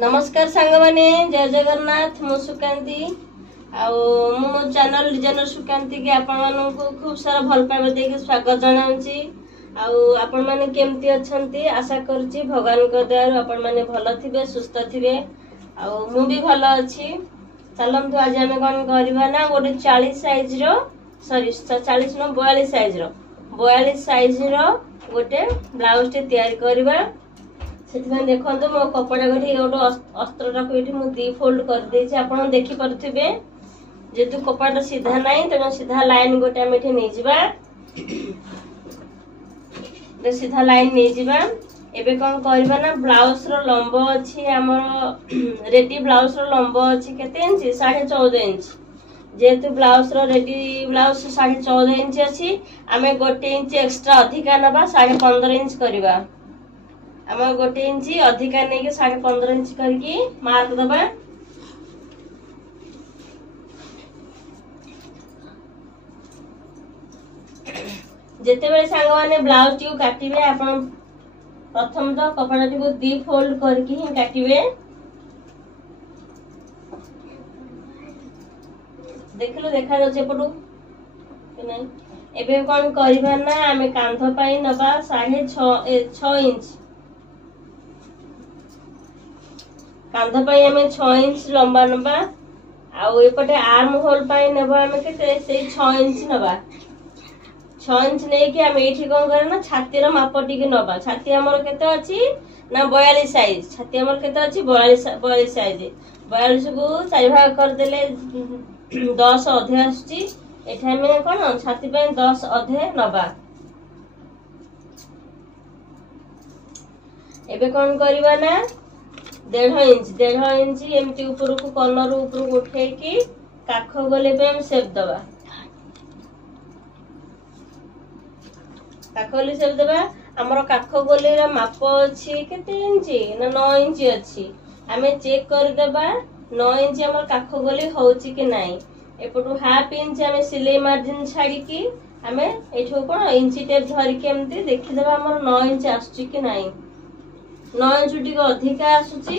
नमस्कार सांग माने जय जगन्नाथ मु सुकांती मो चैनल डिजाइनर सुकांती के आपण मानन को खूब सारा भल पाइबा देके स्वागत जनाउची आपण माने केमती अछंती आशा करची भगवान को दयारु आपण माने भलो थिबे सुस्त थिबे मु भी भलो अछि। चलम तो आज हमें कोन करबा ना गोटे 40 साइज रो सॉरी 40 न 42 साइज रो 42 साइज रो गोटे ब्लाउज टे तैयारी करबा। सेठिमे देखंतु मो कपड़ा गठी गोटे अस्त्रटा को एठी मु दी फोल्ड कर देछि आपण देखि परथिबे जेतु कपड़ा सीधा नाही तनो सीधा लाइन गोटे हम एठी नै जिबा दे सीधा लाइन नै जिबा। एबे कोन करबा ना ब्लाउज रो लंबो अछि हमर रेडी ब्लाउज रो लंबो अछि केते इंच 14.5 इंच जेतु ब्लाउज रो रेडी ब्लाउज 14.5 इंच अछि हमें गोटे इंच एक्स्ट्रा अधिका नबा 15.5 इंच करबा। हम गोटे इंची अधिका नहीं के 15.5 इंच करके मार्क दबा। जेते बेले सांग माने ब्लाउज टी को काटिबे आपण प्रथम तो कपड़ा टी को दी फोल्ड करके ही काटिबे। देखलो देखा जाचे पटू कि नहीं। एबे कोन करबा ना हमें कांध पाई नबा 6.5 इंच कांध पाई हमें 6 इंच लंबा नबा आउ एपटे आर्म होल पाई नबा हमें केते से 6 इंच नबा 6 इंच नै कि हमें एठी कोन करे ना छाती रो माप टिके नबा। छाती हमर केते अछि ना 42 साइज छाती हमर केते अछि 42 साइज 42 को 4 भाग कर देले 10 अधे आछि एठा में कोन छाती पे 10 अधे नबा। एबे कोन करबा ना 1.5 इंच एमती ऊपर को कॉर्नर ऊपर को उठे की काख गले पे हम शेप दबा। काख गले शेप दबा हमर काख गले रा माप अछि केते इंच ना 9 इंच अछि हमें चेक कर देबा 9 इंच हमर काख गले होउची कि नाही। एपटू हाफ इंच हमें सिलाई मार्जिन छाड़ी की हमें एठो कोन इंची टेप धरि के एमती देखि देबा हमर 9 इंच आछी कि नाही। 9 इंच टी को अधिका आसुची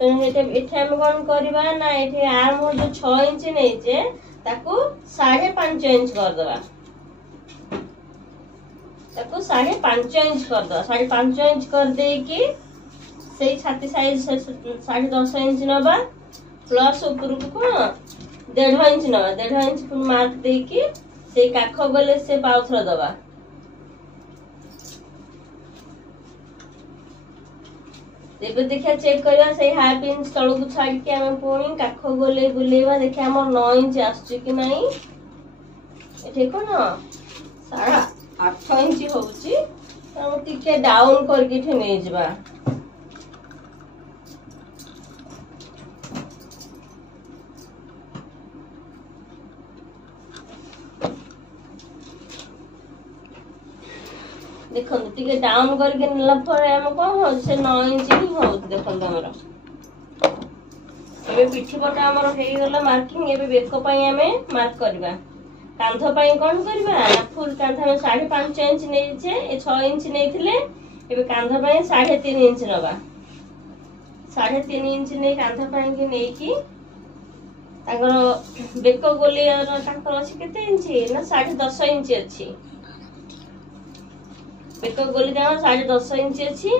तो एठे हम कोन करबा ना एठे आर्म जो 6 इंच नै जे ताको 5.5 इंच कर देबा ताको 5.5 इंच कर दो 5.5 इंच कर दे की सेही छाती साइज 10.5 इंच नबा प्लस ऊपर को कोन 1.5 इंच नबा 1.5 इंच पुन मार्क दे की सेही काख गले से पाउथर दबा। एबे देखिया चेक करबा से हाफ इंच तळु को छाडी के हम पुणी काख गोले बुलेबा देखिया हमर 9 इंच आछी कि नाही। एठे कोन 8.5 इंच होउची हम टिके डाउन करके एठे नै जबा। देखो टिके डाउन करके नेला पर हम कोन हो से 9 इंच ही हो देखो हमर एबे पिठी पटा हमर हे गेला मार्किंग। एबे बेको पई हमें मार्क करबा। कांध पई कोन करबा ना फुल कांध में 5.5 इंच नै छे ए 6 इंच नै थिले एबे कांध पई 3.5 इंच नबा 3.5 इंच नै कांध पई के नै की ताकर बेको गोली ताकर अछि केते इंच ना 10.5 इंच अछि बेको गोली दाम 10.5 इंच अछि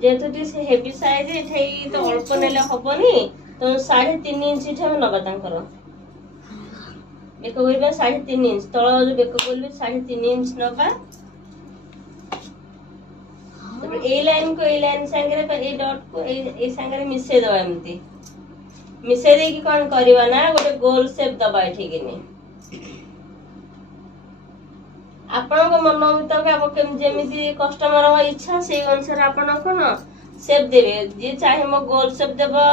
जेतु टी से हेवी साइज एठै तो अल्प नेले हबनी तो 3.5 इंच एठै नबा तांकर बेको गोली 3.5 इंच तळ जो बेको गोली 3.5 इंच नबा। तब ए लाइन को ए लाइन संगे पे ए डॉट को ए संगे मिसे दबा एमती मिसे दे की कोन करबा ना गोटे गोल शेप दबा एठी किनी आपण को मन मुताबिक आप केम जेमिति कस्टमर हो इच्छा से अनुसार आपण कोन शेप देबे जे चाहे मो गोल शेप देबो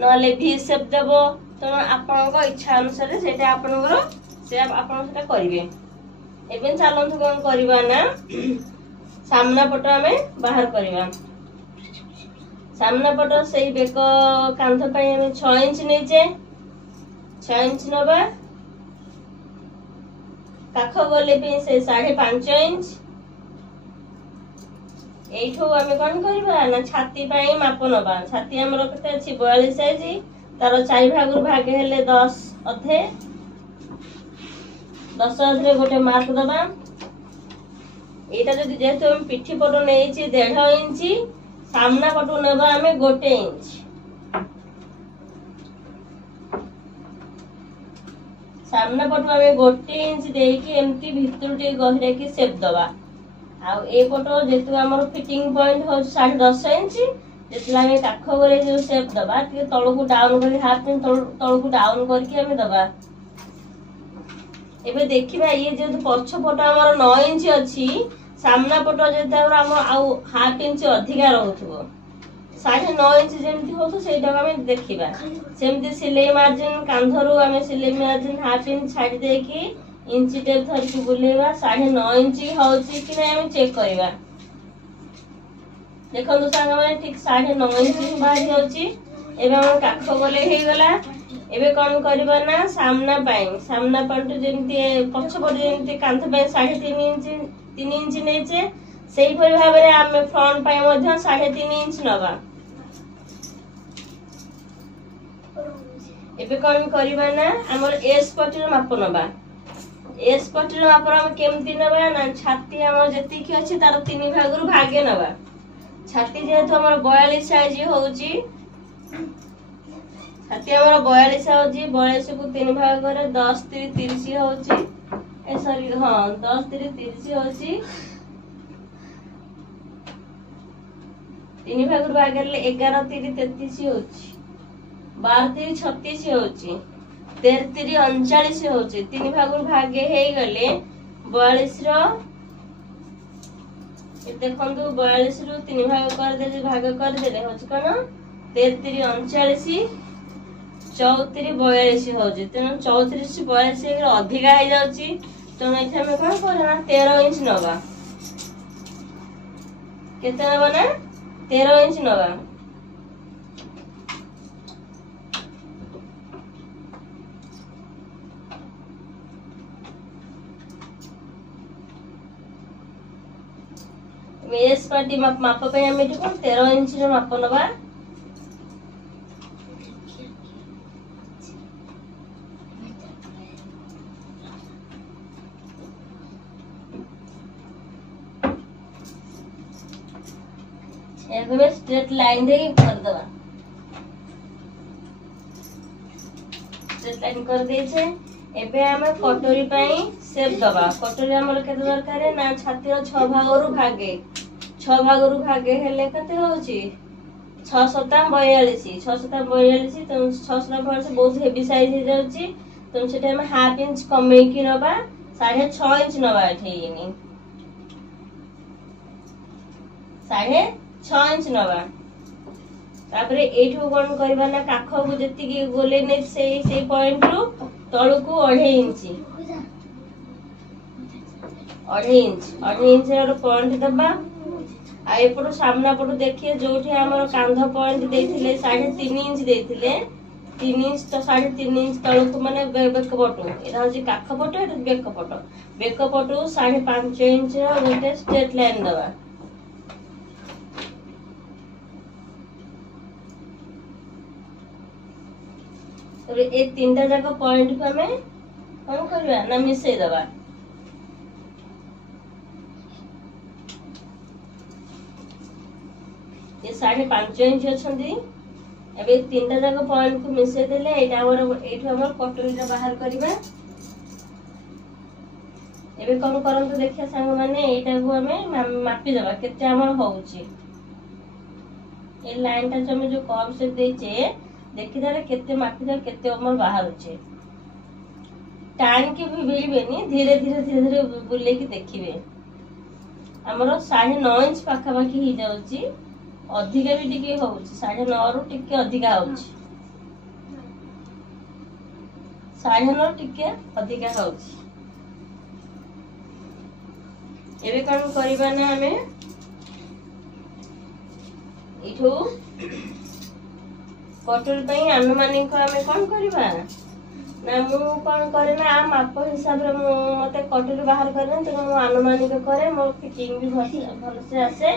नले भी शेप देबो तो आपण को इच्छा अनुसार सेटा आपण को शेप आपण सेटा करिवे। एबे चलंतु कोन करबा ना सामना पट हमें बाहर करबा। सामना पट सही बेको कांध पई हमें 6 इंच नै जे 6 इंच नबा काख गले पे से 5.5 इंच এইଠୁ ଆମେ କଣ କରିବା ନା ଛାତି ପାଇଁ ମାପ ନବା। ଛାତି ଆମର କେତେ ଅଛି 42 ସାଇଜ, ତାର 4 ଭାଗରୁ ଭାଗ ହେଲେ 10 ଅଧେ, 10 ଅଧରେ ଗୋଟେ ମାର୍କ ଦବା। ଏଇଟା ଯଦି ଯେହେତୁ ଆମେ ପିଠି ପଟ ନେଇଛି 1.5 ଇଞ୍ଚ, ସାମ୍ନା ପଟୁ ନେବା ଆମେ 1 ଇଞ୍ଚ। सामना पटु आम 1 इंच देकी एमती भितर टे गहराकी सेप दबा। आउ ए पटो जेतु हमर फिटिंग पॉइंट हो 10.5 इंच, जेतला हम काख गरे जो सेप दबा टे तळो को डाउन करी हाफ इंच तळो को डाउन करके हम दबा। एबे देखिबा ये जे पछ पटो हमर 9 इंच अछि, सामना पटो जेते हम आउ हाफ इंच अधिका रहउथबो, 9.5 इंच जेमती हो तो सेटा हम देखिबा। सेमती सिलाई मार्जिन कांधरू आम सिलाई मार्जिन हाफ इंच छाड़ी देकी इंच टेप धरकी बुलेवा, 9.5 इंच होची कि नहीं हम चेक करवा। देखो सांग मैंने ठीक 9.5 इंच बाहरी होची। एबे हम काख गले हे गला। एबे कोन करबा ना सामना पट जेमती पछ पट जेमती कांध पे 3.5 इंच 3 इंच नेचे, सेही परि भाबरे हम फ्रंट पे मध्य 3.5 इंच नबा। एबे कोन करबा ना हमर एस पटर माप नबा। एस पटर माप हम केमती नबा ना छाती हमर जति की अछि तार 3 भागरु भागे नबा। छाती जेहेतु हमर 42 साइज होउची, छाती हमर 42 होउची, 42 को 3 भाग करे 10 3 30 होउची। ए सॉरी हां 10 3 30 होउची। 3 भागरु भागले 11 3 33 होउची, 12 3 36 होउची, 13 3 39 होउची। 3 भागरु भागे हे गले 42 रो देखंतु 42 रु 3 भाग कर देले होची कोन 13 3 39 34 42 होची। तेन 34 42 रो अधिका हे जाउची, तो एथे हम कोन करना 13 इंच नबा। केते नबा ना 13 इंच नबा। मेस पार्टी माप पे हम एठी कोन 13 इंच रे माप नबा। एगो स्ट्रेट लाइन दे कर दबा। स्ट्रेट लाइन कर दे छे। एबे हम कटोरी पई सेप दबा। कटोरी हमर केते दरकार है ना छाती रो 6 भागरु भागे, 6 भागरु भागे हेले कते होची 6 7 42, 6 7 42 तो 6 7 42 बहुत हेवी साइज हे जाउची। तो सेटा हम हाफ इंच कमे की नबा, 6.5 इंच नबा एठेनी 6.5 इंच नबा। तापरे एठो कोन करबा ना काख को जति की गोले ने से पॉइंट रु तळु को 2.5 इंच 2.5 इंच रो पॉइंट दबा। आ एपटो सामना पटो देखिए जोठी हमर कांध पॉइंट देथिले 3.5 इंच देथिले, 3 इंच तो 3.5 इंच तळु को माने बेक पटो एटा होची काख पटो, एटा बेक पटो। बेक पटो 5.5 इंच रो गोटे स्ट्रेट लाइन दबा। तो ए तीनटा जाक पॉइंट को हमें कोन करबा ना मिसे दबा। ये 5.5 इंच अछंदी। एबे तीनटा जाक पॉइंट को मिसे देले एटा हमर कटोरीटा बाहर करबा। एबे कोन करंतु देखिया संग माने एटा को हमें मापी देबा केते हमर होउची। ए लाइनटा हम जो कर्व से देचे देखि दारे केते मापी दा केते हमर बाहर होचे। टाइम के भी बेलबेनी धीरे धीरे बुले की देखिबे। हमर 9.5 इंच पाखा पाखी ही जाउची, अधिका भी टिके होउची, 9.5 रु टिके अधिका होउची, 9.5 टिके अधिका होउची। एबे कोन करबा ना हमें इठो कटोरी पई अनुमानिक हमें कोन करबा ना मु कोन करे ना माप हिसाब रे मते कटोरी बाहर करे तो मु अनुमानिक करे, मो फिटिंग भी भल से आसे।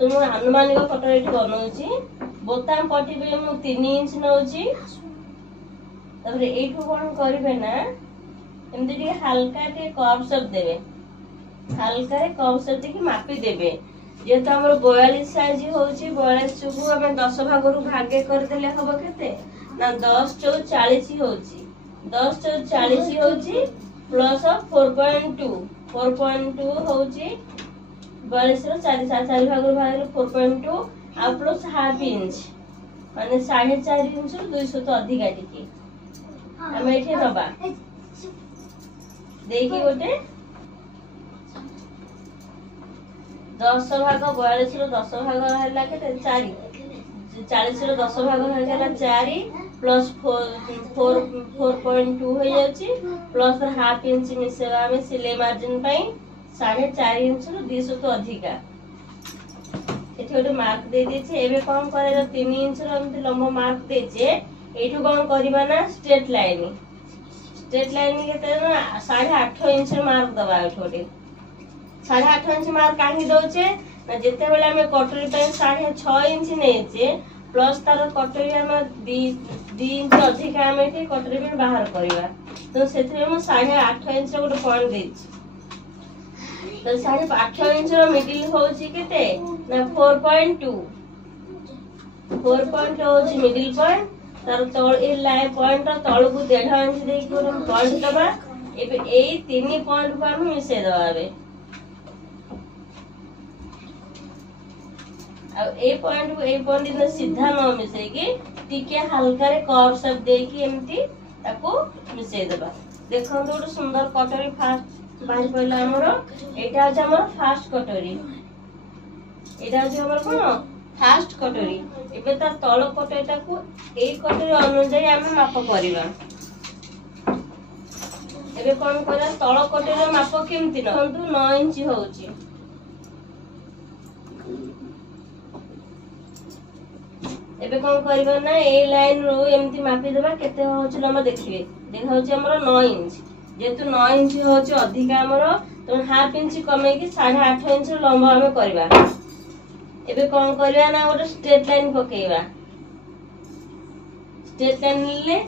तो मैं आनुमानिक कटर ये बनाऊँगी बोताम पट्टी भी मुझे 3 इंच नौची ये कौन करेंगे ना एमती हल्का कर्व शेप देवे हल्का कर्व शेप देखिए मापी देवे जेहेतु आम 42 साइज हो 42 को आम 10 भाग रू भागे करदे हम के ना 10 चौ 40 हो 10 चौ 40 हो प्लस 4.2 हो 42 4 भाग रू भाग 4.2 आ प्लस हाफ इंच माने 4.5 इंच 200 तो अधिका टिके आम ये दबा देखिए गोटे 10 भाग 42 10 भाग है के 4 40 10 भाग है 4 प्लस 4.2 हो जाउची प्लस हाफ इंच मिसेबा हमें सिलाई मार्जिन पाई 4.5 इंच 200 तो अधिका एठी गोटे मार्क दे देछे एबे कोन करे 3 इंच रो एमती लंबा मार्क देछे एठू कोन करबा ना स्ट्रेट लाइन केते ना 8.5 इंच मार्क दबा एठोटे 8.5 इंच मार्क काहे दउचे ना जेते बेले हमें कटोरी पे 6.5 इंच नेचे प्लस तार कटोरी हम 2 इंच अधिक हम एठी कटोरी पे बाहर करबा तो सेथे हम 8.5 इंच रो गोटे पॉइंट देछि तो 8.5 इंच रो मिडिल होची केते ना 4.2 होची मिडिल पॉइंट तार तळ ए लाइन पॉइंट तळ को 1.5 इंच दे को पॉइंट दबा एबे एई 3 पॉइंट को हम मिसे दबाबे ए पॉइंट ने सीधा न मिसे की टिके हल्का रे कर्व शेप दे की एमती ताको मिसे देबा देखो गोटे सुंदर कटोरी फास्ट बाहर पड़ला हमरो एटा अछि हमर फास्ट कटोरी एटा अछि हमर कोन फास्ट कटोरी एबे ता तळ कटोरीटा को ए कटोरी अनुसार हम माप करबा एबे कोन करा तळ कटोरी माप केमती न 9 इंच होउची एबे कोन करबा ना ए लाइन रो एमती मापी देबा केते होची लंबा देखिबे देखा होची हमर 9 इंच जेतु 9 इंच होची अधिका हमर तो हाफ इंच कमे की 8.5 इंच लंबा हमें करबा एबे कोन करबा ना गोटे स्ट्रेट लाइन पकेबा स्ट्रेट लाइन ले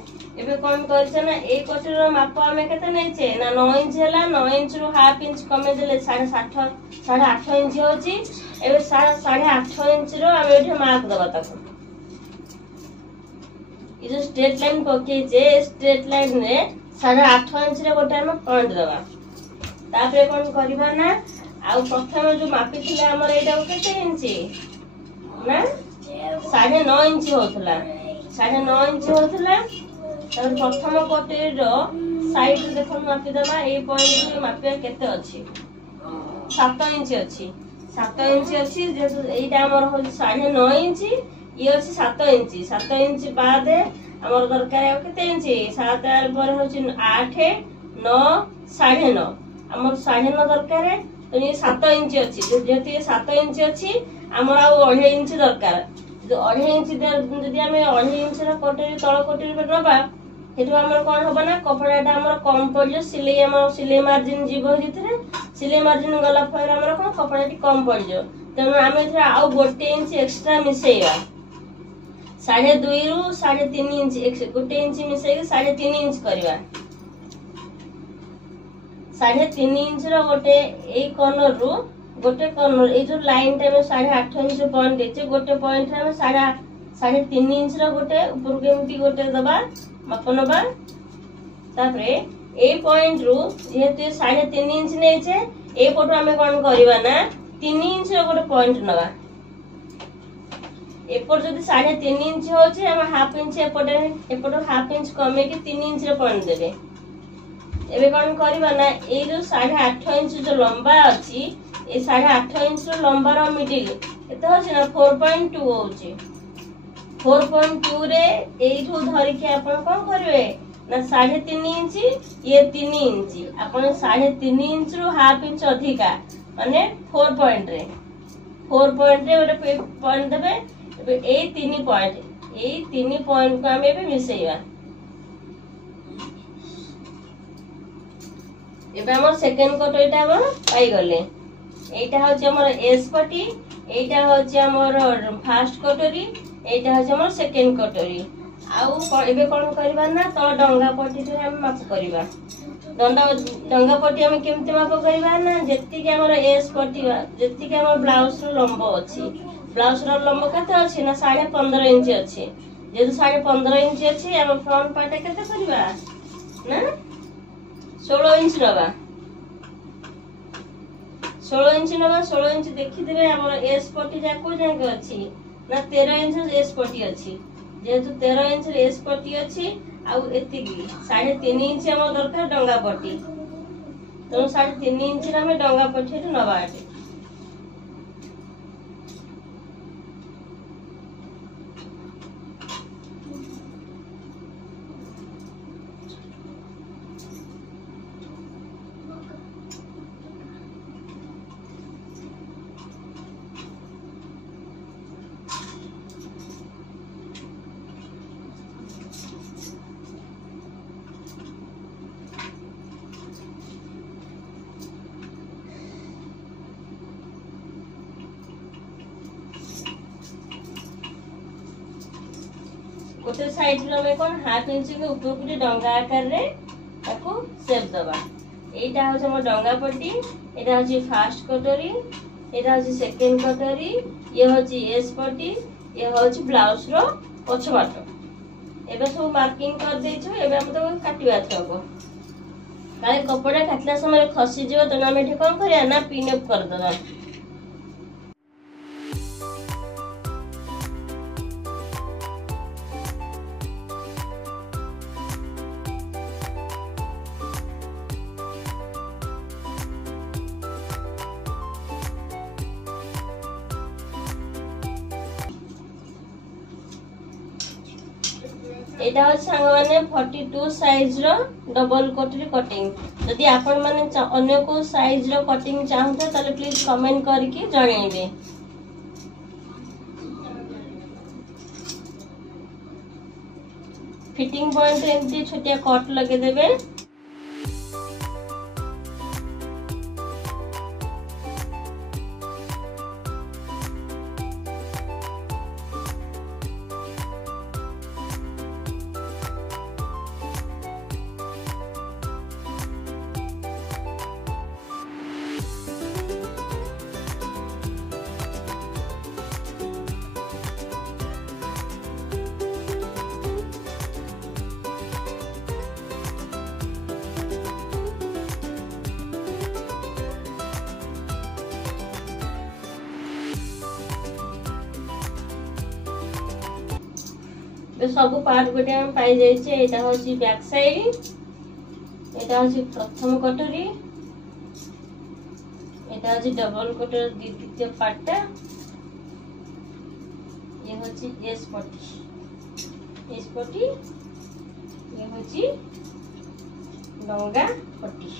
एबे कोन करछ ना ए कटर माप हमें केते नैचे ना 9 इंच हैला 9 इंच रो हाफ इंच कमे देले 8.5 इंच होची एबे 8.5 इंच रो हम एठे मार्क दबा ताको ये जो स्ट्रेट लाइन पके जे स्ट्रेट लाइन रे 8.5 इंच रे गोटे हम पॉइंट दबा तापरे कोन करबा ना आ प्रथम जो मापी थिले हमर एटा केते इंच ना 9.5 इंच होतला 9.5 इंच होतला तब प्रथम कटेर रो साइड देखो मापी दबा ए पॉइंट मापिया केते अछि 7 इंच अछि 7 इंच अछि जे एटा हमर हो 9.5 इंच ये अछि 7 इंच बाद हमर दरकार केते इंच 7 पर होछि 8 9 9.5 हमर 9.5 दरकार तो ये 7 इंच अच्छी जेहेतु ये 7 इंच अच्छी आमर आ 2.5 इंच दरकार जो 2.5 इंच जदि आम 2.5 इंच कटोरी तल कटोरी पे नबा हेतु आमर कोन होबा ना कपड़ाटा आमर कम पड़ सिलाई आमर सिलाई मार्जिन जीव जेतरे सिलाई मार्जिन गला फयर आमर कोन कपड़ाटी कम पड़ जो तेनु आम एथरा आ 1 इंच एक्स्ट्रा मिसेइबा 2.5 रु 3.5 इंच 1 इंच मिसेई 3.5 इंच करबा 3.5 इंच रो गोटे ए कॉर्नर रो गोटे कॉर्नर ए जो लाइन टा में 8.5 इंच पॉइंट देचे गोटे पॉइंट रे 3.5 इंच रो गोटे ऊपर केमती गोटे दबा मापनबा तापरे ए पॉइंट रो जेहेतु 3.5 इंच नेचे ए पटो हमें कोन करबा ना 3 इंच रो गोटे पॉइंट नबा एपर जदि 3.5 इंच होचे हम हाफ इंच एपटो हाफ इंच कमे के 3 इंच रो पॉइंट देबे एबे कोन करबा ना ए जो 8.5 इंच जो लंबा अछि ए 8.5 इंच रो लंबा रो मिडिल एते होछि ना 4.2 होछि 4.2 रे एठो धरि के अपन कोन करबे ना 3.5 इंच ये 3 इंच अपन 3.5 इंच रो हाफ इंच अधिका माने 4 पॉइंट रे गोटे पॉइंट देबे एबे ए 3 पॉइंट को हम एबे मिसेइबा एबे हमर सेकंड कटोरीटा हम पाई गले एटा होछि हमर एस पटी এইটা হচ্ছে আমার ফার্স্ট কटोरी এইটা হচ্ছে আমার সেকেন্ড कटोरी आउ एबे कोन करबा ना तो डंगा पट्टी से हम माप करबा डंगा पट्टी हम केमते माप करबा ना जेति के हमर एस पट्टी जेति के हमर ब्लाउज रो लंबो अछि ब्लाउज रो लंबो कते अछि ना 15.5 इंच अछि जेतु 15.5 इंच अछि हम फ्रंट पार्ट कते करबा ना 16 इंच रबा 16 इंच नबा 16 इंच देखि देबे हमर एस पट्टी जाको जाके अछि ना 13 इंच एस पट्टी अछि जेतु 13 इंच एस पट्टी अछि आउ एतिकी 3.5 इंच हम दरकार डंगा पट्टी तो 3.5 इंच रे हम डंगा पट्टी रे नबा आटे गोटे साइड रो में कोन हाफ इंच के ऊपर पूरी डंगा आकार रे ताको शेप दबा एटा हो हम डंगा पट्टी एटा हो फर्स्ट कटोरी एटा हो सेकंड कटोरी ये हो एस पट्टी ये हो ब्लाउज रो पछवाट एबे सब मार्किंग कर देछु एबे हम तो काटिबा थबो काले कपड़ा काटला समय खसी जिवो तो हम एठी कोन करिया ना पिन अप कर दबा एटा हो संग माने 42 साइज रो डबल कटोरी कटिंग यदि आपण माने अन्य को साइज रो कटिंग चाहते ताले प्लीज कमेंट करके जणाइबे फिटिंग पॉइंट एमती छोटिया कट लगे देबे सब पार्ट गोटे हम पाई जाई छे एटा होची बैक साइड एटा होची प्रथम कटोरी एटा होची डबल कटोरी द्वितीय पार्टटा ये होची एस पट्टी ये होची डंगा पट्टी